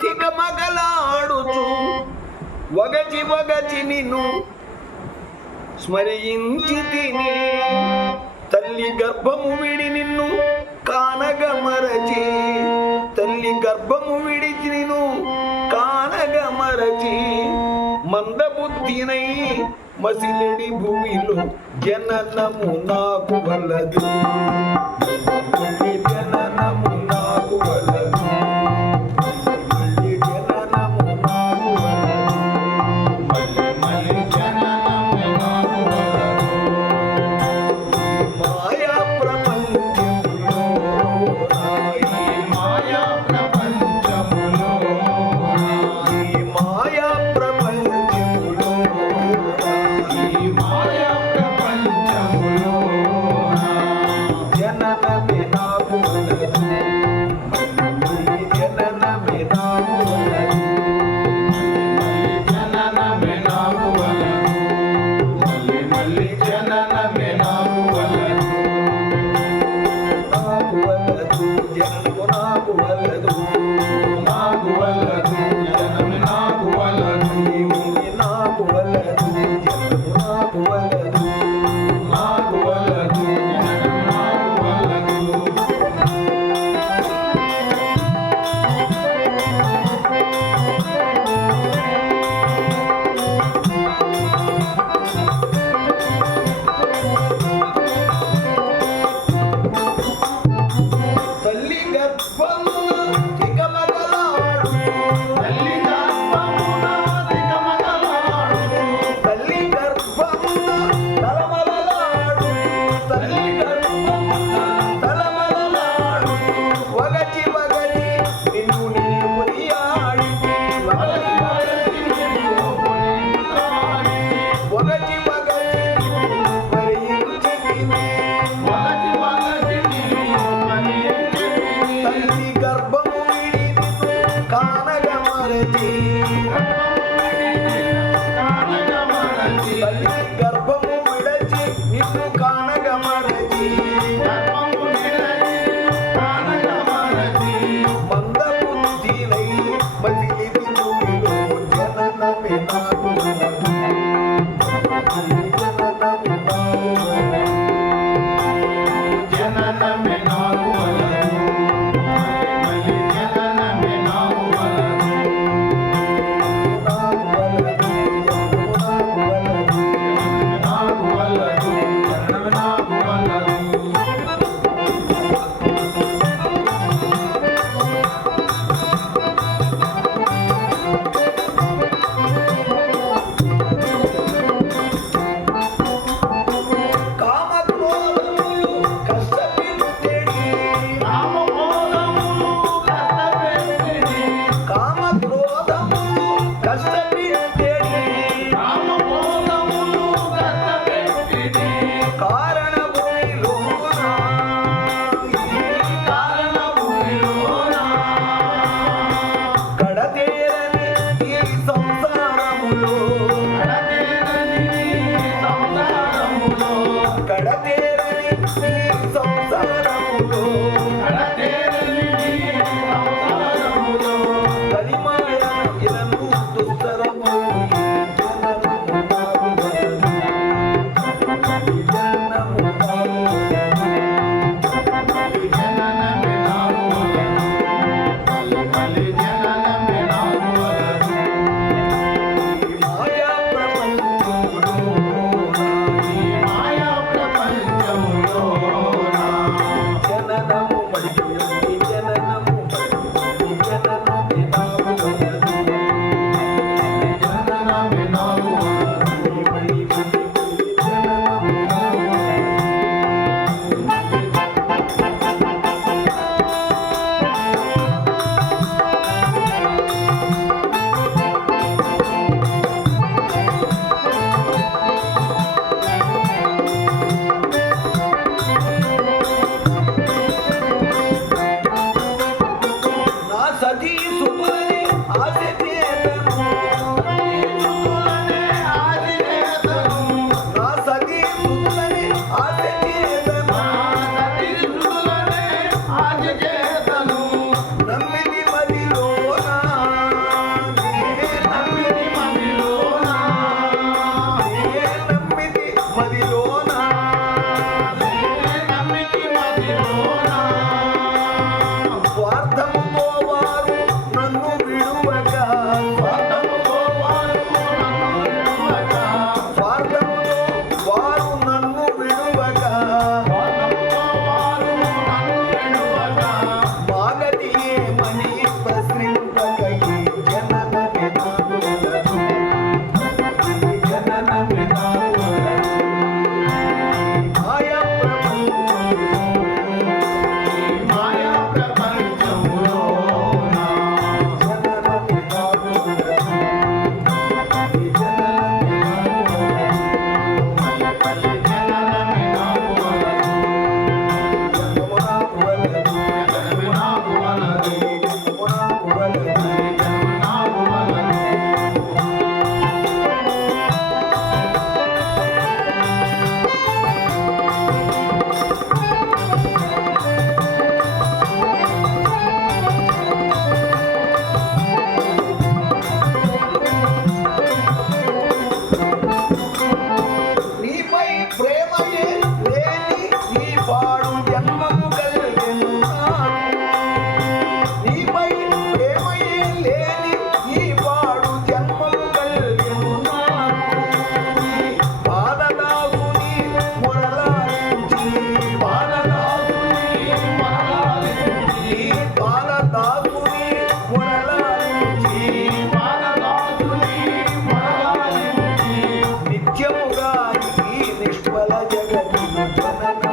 తిగమగలాడుచు వగచి వగచి నిన్ను స్మరించి తిని తల్లి గర్భము విడి నిన్ను కానగ మరచి. తల్లి గర్భము విడి నిన్ను కానగ మరచి. మందబుద్ధినై మసిలిడి భూమిలో జననము నాకు వల్లదు. జననము 안 녕. முனா புகழ்தும் vamos. Oh. well, I get ready. to